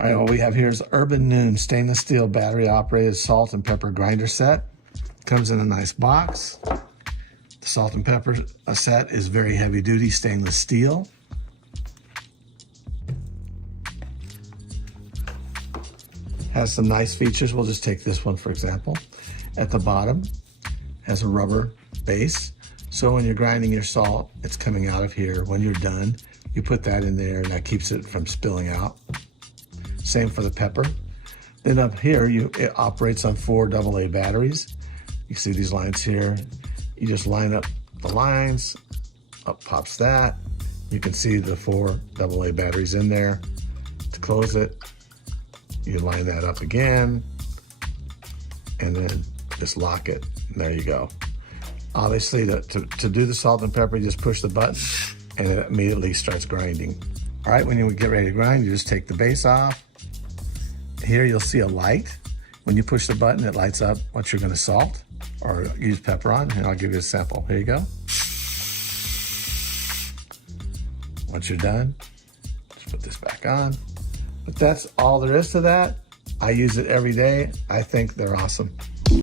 All right, what we have here is Urban Noon stainless steel battery operated salt and pepper grinder set. Comes in a nice box. The salt and pepper set is very heavy duty stainless steel. Has some nice features. We'll just take this one for example. At the bottom has a rubber base. So when you're grinding your salt, it's coming out of here. When you're done, you put that in there and that keeps it from spilling out. Same for the pepper. Then up here, it operates on 4 AA batteries. You see these lines here. You just line up the lines, up pops that. You can see the 4 AA batteries in there. To close it, you line that up again, and then just lock it, and there you go. Obviously, to do the salt and pepper, you just push the button, and it immediately starts grinding. All right, when you get ready to grind, you just take the base off. Here you'll see a light. When you push the button, it lights up what you're gonna salt or use pepper on, and I'll give you a sample. Here you go. Once you're done, just put this back on. But that's all there is to that. I use it every day. I think they're awesome.